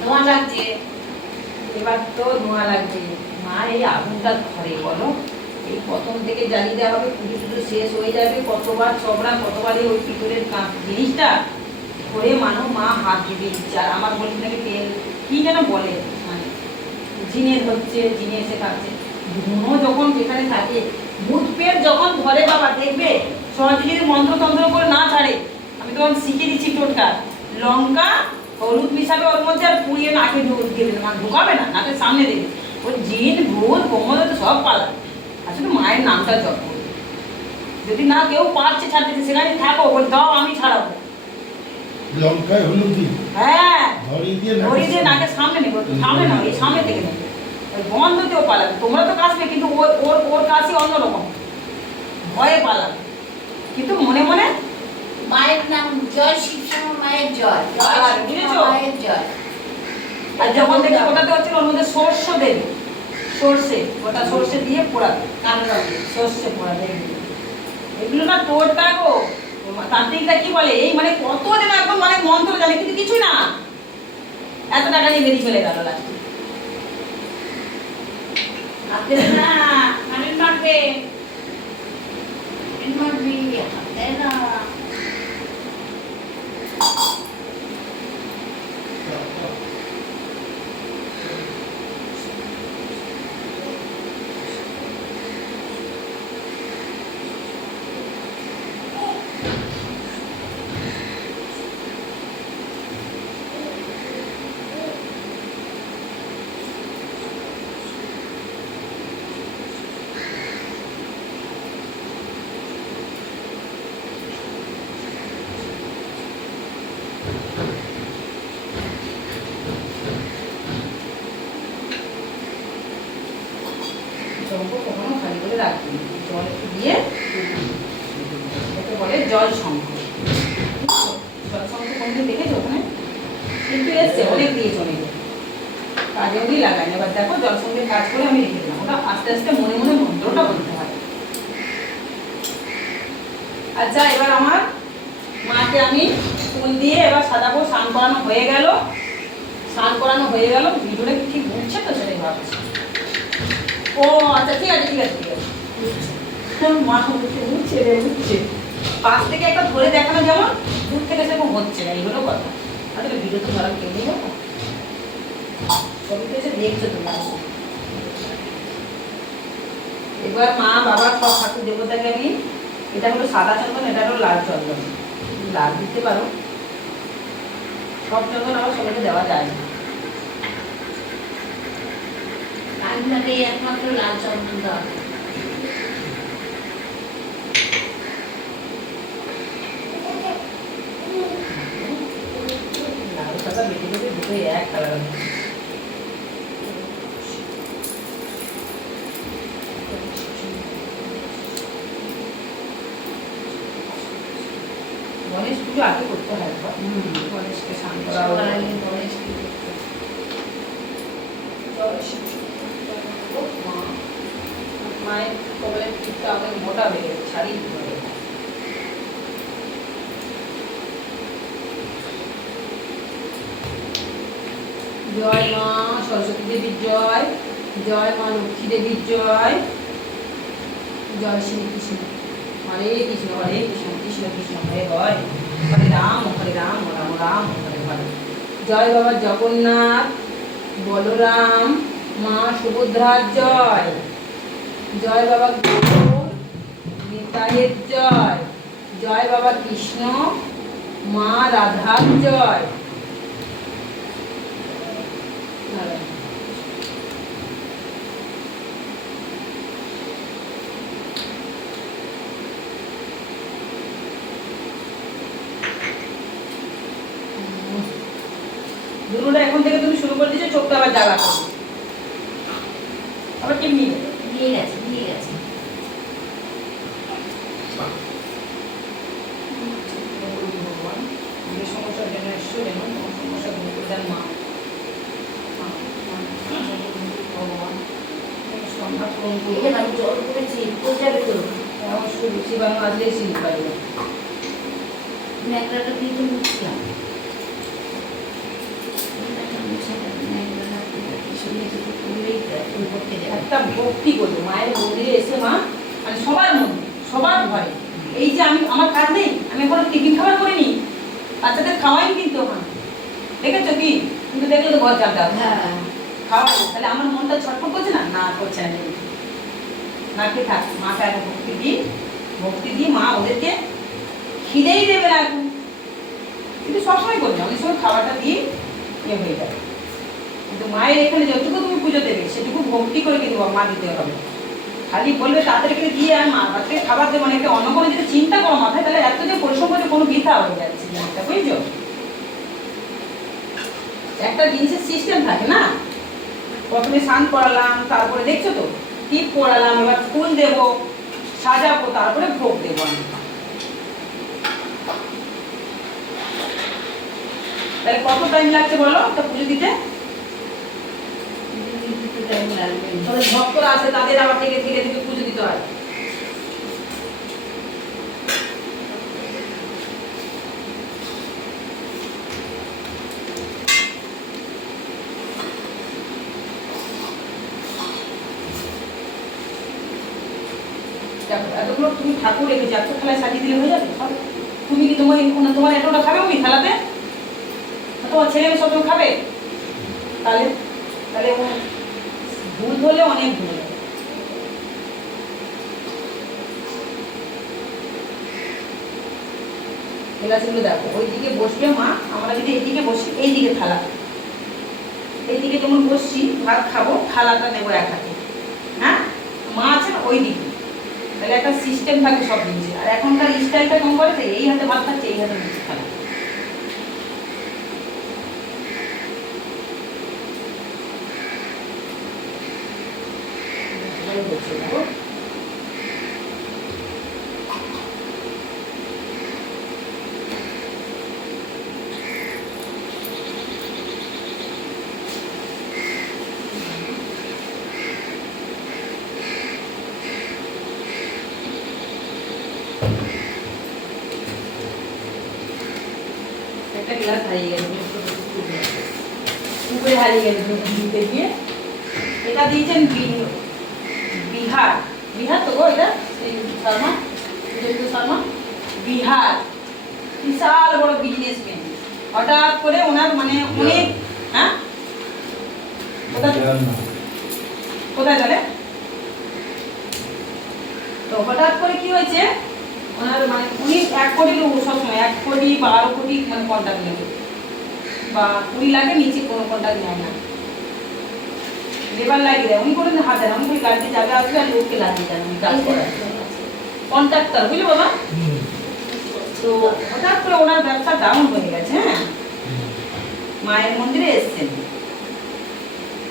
ধোঁয়া লাগছে। এবার তো ধোঁয়া লাগবে মা, এই আগুনটা ধরে, বলো। এই প্রথম থেকে জ্বালিয়ে দেওয়া হবে, পুজো শেষ হয়ে যাবে। কতবার কতবার ওই জিনিসটা করে মা হাত আর আমার নাকি তেল যেন বলে মানে হচ্ছে যখন যেখানে থাকে পেট যখন ধরে বাবা, দেখবে সহজে যদি মন্ত্রতন্ত্র করে না ছাড়ে। আমি তখন শিখে দিচ্ছি টোটকা। লঙ্কা হলুদ মিশাবে ওর মধ্যে আর পুড়িয়ে নাকে দিয়ে দেবে। ঢুকাবে না নাকের সামনে দেবে ওই জিন ভূত কোমরে তো সব পালাবে। শুধু মায়ের নামটা জপ যদি না কেউ পারছে ছাড়তে সেখানে থাকো বল দাও আমি ছাড়াবো। লঙ্কায় হলুদ দিন। হ্যাঁ দিয়ে ধরি দিয়ে নাকের সামনে। নেব সামনে না এই সামনে থেকে নেবে। ওই বন্ধ দিয়েও পালাবে। তোমরা তো কাশবে কিন্তু ওর ওর ওর কাশি অন্যরকম। ভয়ে পালাবে। কিন্তু মনে মনে মায়ের নাম জয় শিবশ্যামা মায়ের জয়। জয়? মায়ের জয়। আর যখন দেখে ওটাতে হচ্ছে ওর মধ্যে সর্ষ দেবে সর্ষে ওটা সর্ষে দিয়ে পোড়াবে কালো সর্ষে পোড়াবে। এগুলো না টোটকা গো তান্ত্রিকরা কি বলে? এই মানে কত যেন একদম মানে মন্ত্র জানে কিন্তু কিছুই না। এত টাকা নিয়ে বেরিয়ে চলে গেল লাস্টে হাতে না কারেন্ট মারবে। কারেন্ট মারবি হাতে না চম্পু কখনো খালি করে রাখবি না। জল একটু দিয়ে একে বলে জল শঙ্খ জল শঙ্খ কোনদিন ওখানে? কিন্তু এসছে, অনেক দিয়ে চলে গেছে কাজে উনি লাগাই এবার দেখো জল সঙ্গে কাজ করে আমি রেখে দিলাম। ওটা আস্তে আস্তে মনে মনে মন্ত্রটা বলতে হয়। আচ্ছা এবার আমার মাকে আমি ফুল দিয়ে এবার সাজাবো। স্নান করানো হয়ে গেল। স্নান করানো হয়ে গেল। ভিডিওটা ঠিক বুঝছে তো সেটাই ভাবছি। ও আচ্ছা ঠিক আছে ঠিক আছে ঠিক আছে। এবার মা, বাবা সব ঠাকুর দেবতাকে আমি, এটা হলো সাদা চন্দন, এটা হলো লাল চন্দন। লাল দিতে পারো। সব চন্দন আবার সবাইকে দেওয়া যায় না। একমাত্র লাল চন্দন দেওয়া দুটোই এক কালার জয় মা, সরস্বতী দেবীর জয় জয় মা, লক্ষ্মী দেবীর জয় জয় শ্রী কৃষ্ণ। হরে কৃষ্ণ হরে কৃষ্ণ কৃষ্ণ কৃষ্ণ, হরে হরে। হরে রাম হরে রাম রাম রাম, হরে হরে। জয় বাবা জগন্নাথ, বলরাম, মা সুভদ্রার জয়। জয় বাবা নিতাইয়ের জয়। জয় বাবা কৃষ্ণ, মা রাধার জয়। দুটোটা এখন থেকে তুমি শুরু করে দিয়েছ চোখটা আবার জ্বালা আবার কেমনি নিয়ে গেছে। ফোন আমি জল করেছি হয়ে যাবে তো আমার শরীর সেবা শিল পাই না ন্যাকড়াটা দিয়ে মুছলাম একটা ভক্তি করব মায়ের মন্দিরে এসে মা মানে সবার মন্দির সবার ঘরে এই যে আমি আমার কাজ নেই আমি কোনো টিফিন খাবার করিনি বাচ্চাদের খাওয়াই কিন্তু আমার দেখেছ কি? তুমি দেখলে তো ঘর হ্যাঁ। খাওয়াবো তাহলে আমার মনটা ছটফট করছে না? না করছে না খেয়ে থাক। মাকে একটা ভক্তি দিই ভক্তি দিই মা ওদেরকে খিদেই দেবে না কিন্তু সবসময় করবে অনেক সময় খাবারটা দিয়ে ইয়ে হয়ে যাবে কিন্তু মায়ের এখানে যতটুকু তুমি পুজো দেবে, সেটুকু ভক্তি করে কিন্তু মা দিতে হবে। খালি বলবে করে দিয়ে আর মা বাচ্চাকে খাবার দেবো মানে অন্য কোনো যদি চিন্তা করো মাথায়, তাহলে এত যে পরিশ্রম করে কোনো বৃথা হয়ে যাচ্ছে জিনিসটা, বুঝছ? একটা জিনিসের সিস্টেম থাকে না? প্রথমে স্নান করালাম, তারপরে দেখছ তো? টিপ পড়ালাম এবার ফুল দেব সাজাবো তারপরে ভোগ দেবো আমি। তাহলে কত টাইম লাগছে বলো? একটা পুজো দিতে? টাইম লাগবে। ভক্তরা আছে তাদের আবার থেকে থেকে থেকে পুজো দিতে হয় দেখো, এতগুলো তুমি ঠাকুর রেখেছো এত থালায় সাজিয়ে দিলে হয়ে যাবে? তুমি কি তোমার তোমার এতটা খাবে ওই থালাতে? তোমার ছেলে সব খাবে? তাহলে তাহলে ভুল হলে অনেক ভুল। গ্লাসগুলো দেখো। ওই দিকে বসবে মা, আমরা যদি এইদিকে বসি, এইদিকে থালা। এইদিকে যেমন বসছি, ভাত খাব, থালাটা নেব এক হাতে। হ্যাঁ? মা আছে ওই দিকে তাহলে একটা সিস্টেম থাকে সব জিনিসের। এখনকার স্টাইলটা কম করে এই হাতে ভাত খাচ্ছে এই হাতে থালা এভাবে বসে যাব। একটা গ্লাস হারিয়ে গেল উপরে দিতে গিয়ে এটা দিয়েছেন বিহার। বিহার তো গো এটা শর্মা শর্মা। বিহার। বিশাল বড় বিজনেসম্যান হঠাৎ করে ওনার মানে অনেক হ্যাঁ? কোথায়? গেলে তো হঠাৎ করে কি হয়েছে? ওনার মানে উনি এক কোটি সবসময় এক কোটি বারো কোটি মানে কন্ট্যাক্ট নেবে বা কুড়ি লাখের নিচে কোনো কন্ট্যাক্ট নেয় না। লেবার লাগিয়ে দেয় উনি দিন হাজার উনি ওই গাড়িতে যাবে আসবে আর লোককে লাগিয়ে দেন উনি কাজ করার কন্ট্রাক্টর বুঝলি বাবা? তো হঠাৎ করে ওনার ব্যবসা ডাউন হয়ে গেছে হ্যাঁ? মায়ের মন্দিরে এসছেন।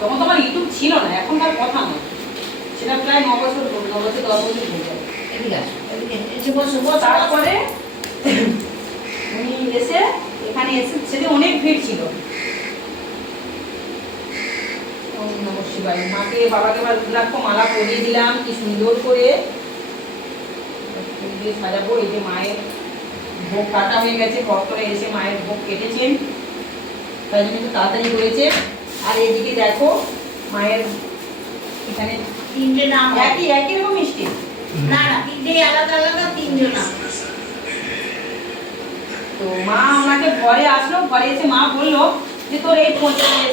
তখন তোমার ইউটিউব ছিল না এখনকার কথা নয়। সেটা প্রায় ন বছর ন বছর দশ বছর হয়ে যাবে এদিকে আসো। এদিকে তারপরে উনি এসে এখানে এসে সেদিন অনেক ভিড় ছিল। মাকে বাবাকে এবার রুদ্রাক্ষ মালা পরিয়ে দিলাম কি সুন্দর করে। দিয়ে সাজাবো এই যে মায়ের ভোগ কাটা হয়ে গেছে ভক্তরা এসে মায়ের ভোগ কেটেছেন। তাই জন্য একটু তাড়াতাড়ি হয়েছে। আর এদিকে দেখো মায়ের এখানে তিনটে নাম একই একই রকম মিষ্টি। না না তিনটে আলাদা আলাদা তিনজন। নাম তো মা আমাকে ঘরে আসলো ঘরে এসে মা বলল যে তোর এই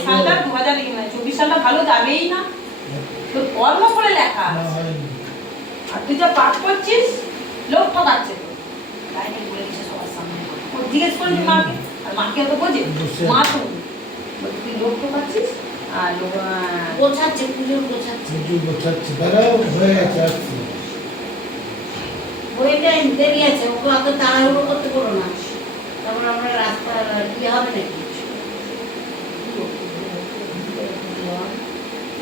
সালটা দু হাজার চব্বিশ সালটা ভালো যাবেই না। তোর কর্ম করে লেখা আর তুই যা পাঠ করছিস লোক ঠকাচ্ছে তো তাই নিয়ে বলে দিচ্ছে সবার সামনে। ও জিজ্ঞেস করেছি মাকে আর মাকে তো বোঝে। মা তো তুই লোক ঠকাচ্ছিস আর গোছাচ্ছে পুজো গোছাচ্ছে। বোঝাচ্ছি দাঁড়াও হয়ে গেছে আসছি ওইটা দেরি আছে। ওকে অত তাড়াহুড়ো করতে করো না। তারপর আমরা রাস্তা ইয়ে হবে নাকি?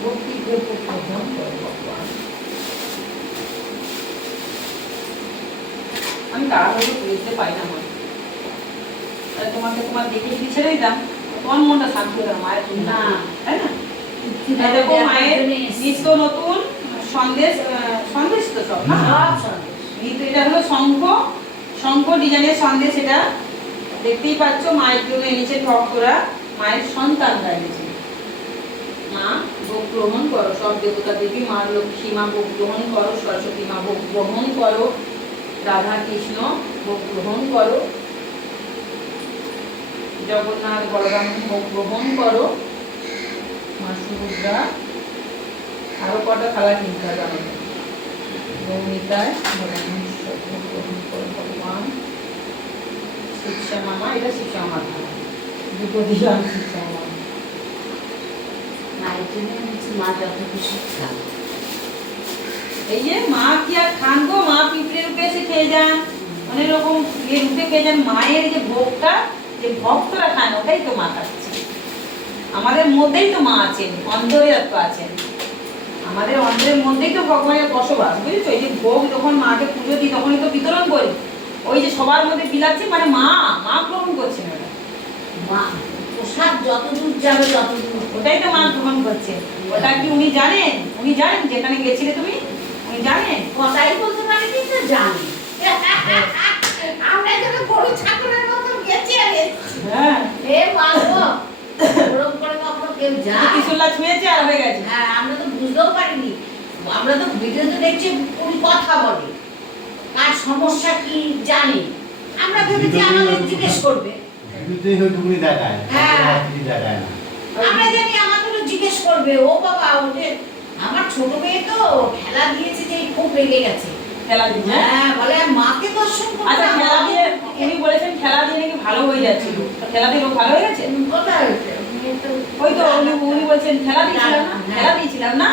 ভক্তি। আমি তাড়াহুড়ো বুঝতে পাই না মা তোমাকে তোমার দেখে যদি ছেড়ে দিতাম তোমার মনটা শান্ত হয়ে মায়ের তুমি না। তাই না? দেখো মায়ের নিত্য নতুন সন্দেশ সন্দেশ তো সব না? নিত্য এটা হলো শঙ্খ। শঙ্খ ডিজাইনের সন্দেশ এটা দেখতেই পাচ্ছ, মায়ের জন্য এনেছে ভক্তরা মায়ের সন্তানরা এনেছে মা, ভোগ গ্রহণ করো, সব দেবতা দেবী, মা লক্ষ্মী মা ভোগ গ্রহণ করো, সরস্বতী মা, ভোগ গ্রহণ করো, রাধা কৃষ্ণ, ভোগ গ্রহণ করো, জগন্নাথ, বলরাম, ভোগ গ্রহণ করো, মা সুভদ্রা, আরও কটা থালা কিনতে হবে গৌমিতায় ভোগ গ্রহণ করো মামা এটা শিক্ষা মামা। দুটো দিলাম শিক্ষা মামা। মায়ের জন্য হচ্ছে মা যত খুশি খান এই যে মা কি আর খান গো? মা পিঁপড়ে রূপে এসে খেয়ে যান। অনেক রকম ইয়ে রূপে খেয়ে যান। মায়ের যে ভোগটা যে ভক্তরা খান ওটাই তো মা খাচ্ছে। আমাদের মধ্যেই তো মা আছেন অন্তরে তো আছেন। আমাদের অন্তরের মধ্যেই তো ভগবানের বসবাস বুঝেছ? এই যে ভোগ যখন মাকে পুজো দিই তখনই তো বিতরণ করি। ওই যে সবার মধ্যে বিলাচ্ছি মানে মা মা গ্রহণ করছেন ওটা মা প্রসাদ যত দূর যাবে তত দূর ওটাই তো মা গ্রহণ করছে। ওটা কি উনি জানেন? উনি জানেন যেখানে গেছিলে তুমি? উনি জানেন? কথাই বলতে পারি জানি। আমরা যেন গরু ছাগলের মতো গেছি আর হ্যাঁ। এ মা গো, করে কখনো কেউ যায় ত্রিশুলা ছুঁয়েছে আর হয়ে গেছে। হ্যাঁ আমরা তো বুঝতেও পারিনি। আমরা তো ভিডিওতে দেখছি উনি কথা বলে। কার সমস্যা কি জানি। আমরা ভেবেছি আমাদের জিজ্ঞেস করবে। হ্যাঁ। আর আমরা জানি আমাদেরও জিজ্ঞেস করবে ও বাবা ওকে আমার ছোট মেয়ে তো খেলা দিয়েছে যে খুব রেগে গেছে। খেলা দিচ্ছে হ্যাঁ? হ্যাঁ বলে মাকে দর্শন করতে আচ্ছা খেলা দিয়ে উনি বলেছেন খেলা দিয়ে নাকি ভালো হয়ে যাচ্ছিল। খেলা দিয়ে ভালো হয়ে গেছে? কোথায় ওই তো উনি উনি বলছেন খেলা দিয়েছিলাম না খেলা দিয়েছিলাম না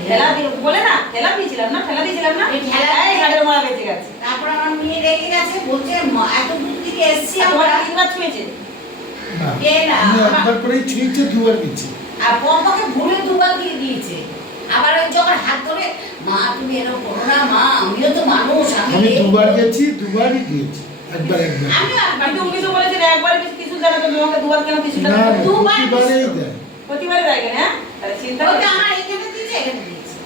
খেলা দিয়ে- বলে না খেলা দিয়েছিলাম না খেলা দিয়েছিলাম না এই খেলা এই ঘাটের মারা বেঁচে গেছে। তারপর আমার মেয়ে রেগে গেছে বলছে এত দূর থেকে এসছি আমরা। তিনবার ছুঁয়েছে? কে না? আমি একবার করেই ছুঁয়েছে দুবার গেছি আর পম্পাকে ভুলে দুবার দিয়ে দিয়েছে। আবার ওই যখন হাত ধরে মা তুমি এরকম করো না মা আমিও তো মানুষ আমি দুবার গেছি দুবারই দিয়েছি একবার একবার। একবার তো একবার দুবার কেন কিছু দুবার প্রতিবারে দেয়। কেন হ্যাঁ? চিন্তা আমার এখানে দিয়েছে এখানে দিয়েছে।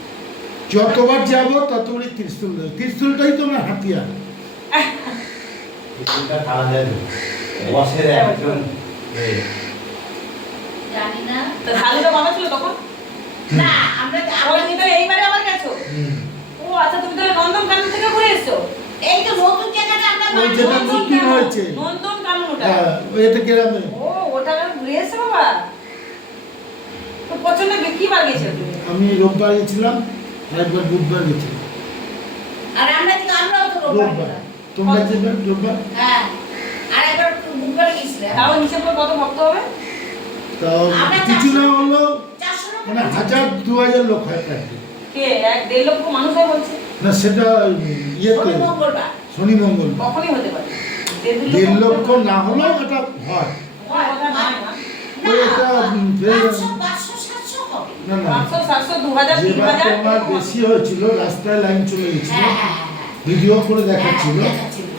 যতবার যাব ততবারই ত্রিশুল দেয়। ত্রিশুলটাই তো আমার হাতিয়ার। কিছুটা খাওয়া যায় তো। বসের একজন জানি না। তো ঢালুটা ছিল তখন? না আমরা আমরা তাহলে এইবারে আবার গেছো? ও আচ্ছা তুমি তাহলে নন্দন কানন থেকে ঘুরে এসছো? এই তো নতুন জায়গাটা আমরা ওই যেটা নতুন হয়েছে। নন্দন কানন ওটা। হ্যাঁ এটা গ্রামে ও ওটা ঘুরে বাবা। তো কি তুমি। আমি রোববার গেছিলাম একবার বুধবার গেছিলাম। আর আমরা কি আমরাও তো রোববার রোববার। তোমরা যেবে রোববার? হ্যাঁ আর একবার বুধবার গেছিলাম তাও হিসেব করে কত ভক্ত হবে? তাও কিছু না হলো মানে হাজার দু হাজার লোক হয় প্রায়। কে? এক দেড় লক্ষ মানুষ বলছে না সেটা ইয়েতে শনি মঙ্গল কখনই হতে পারে দেড় লক্ষ না হলেও এটা হয়। না না। তোমার বেশি হয়েছিল রাস্তায় লাইন চলে গেছিল হ্যাঁ হ্যাঁ হ্যাঁ ভিডিও করে দেখাচ্ছিল।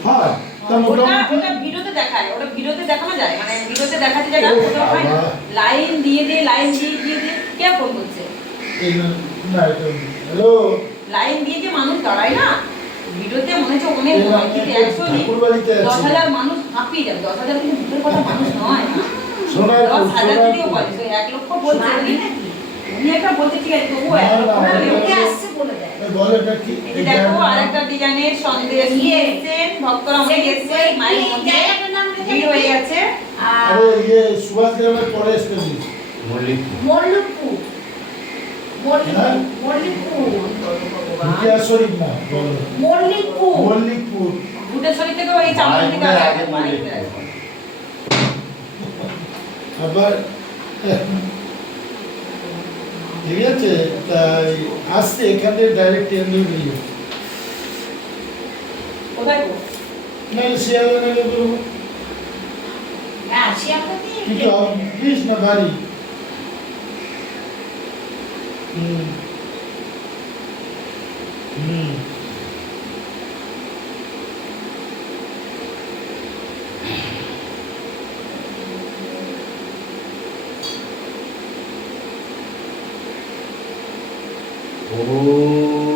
হ্যাঁ, তা মোটামুটি ভিডিওতে দেখায় ওটা ভিডিওতে দেখানো যায়। মানে ভিডিওতে দেখাতে হয় বাবা। লাইন দিয়ে দিয়ে লাইন দিয়ে দিয়ে দিয়ে কে ফোন করছে? এই হ্যালো লাইন দিয়ে যে মানুষ দাঁড়ায় না ভিডিওতে মনে হচ্ছে অনেক কিন্তু অ্যাকচুয়ালি দশ হাজার মানুষ হাঁপিয়ে যাবে দশ হাজার কিন্তু ভূতের কথা মানুষ নয়। দশ হাজার যদিও বলে এক লক্ষ বলছে উনি। একটা বলছে ঠিক আছে তবুও এক লক্ষ আসছে বলে দেয়। এই বল এটা কি? এই যে দেখো আরেকটা ডিজাইনের সন্দেশ নিয়ে এসেছেন ভক্তরা অনেক এসছে লেখা ভিড় হয়ে গেছে। আর ইয়ে সুভাষ গ্রামের পরে এসেছি। মল্লিকপুর। মল্লিকপুর? মল্লিকপুর। ভুটেশ্বরী চামড়ি থেকে আগে। আবার ঠিক আছে তাই আসছে এখানে ডাইরেক্ট এমনি নিয়ে গো? নাহলে শিয়ালদা নাহলে কিন্তু না বাড়ি 음. 음. 음. 음. 오.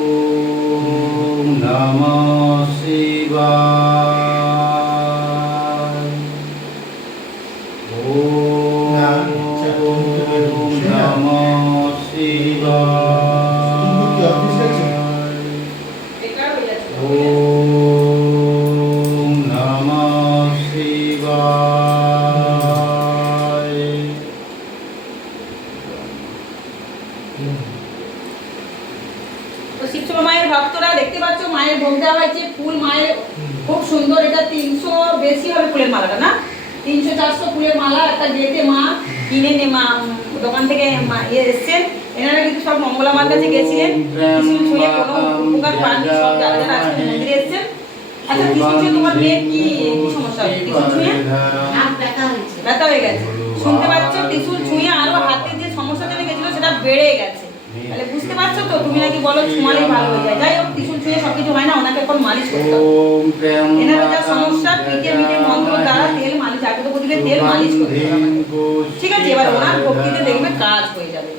তো শিবসমা মায়ের ভক্তরা দেখতে পাচ্ছ মায়ের ভোগ দেওয়া হয়েছে ফুল মায়ের খুব সুন্দর। এটা তিনশো বেশি হবে ফুলের মালাটা না? তিনশো চারশো ফুলের মালা একটা গেতে মা কিনে নে মা দোকান থেকে মা ইয়ে এসছেন। এনারা কিন্তু সব মঙ্গলা মার কাছে গেছিলেন। ত্রিশূল ছুঁয়ে কোনো উপকার পাননি সব যারা যারা আজকে মন্দিরে এসছেন। আচ্ছা ত্রিশূল ছুঁয়ে তোমার মেয়ের কি কি সমস্যা? ত্রিশূল ছুঁয়ে? ব্যথা হয়ে গেছে। শুনতে পাচ্ছ ত্রিশূল ছুঁয়ে আরও হাতে যে সমস্যাটা লেগেছিল সেটা বেড়ে গেছে। তাহলে বুঝতে পারছ তো তুমি নাকি বলো ছুঁয়ালেই ভালো হয়ে যায়। যাই হোক ত্রিশূল ছুঁয়ে সবকিছু হয় না ওনাকে এখন মালিশ করতে এনার যা সমস্যা পিঠে পিঠে মন্ত্র দ্বারা তেল মালিশ আগে তো প্রতিদিন তেল মালিশ করতে ঠিক আছে এবার ওনার ভক্তিতে দেখবে কাজ হয়ে যাবে।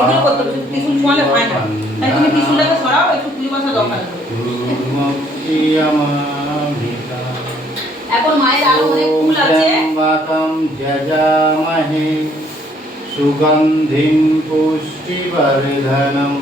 এগুলো করতে হবে শুধু ছোঁয়ালে হয় না। তাই তুমি ত্রিশূলটাকে সরাও একটু পুলি বসা দরকার এখন মায়ের আরও অনেক ফুল আছে। सुगंधि पुष्टिवर्धन पुष्टिवर्धनम्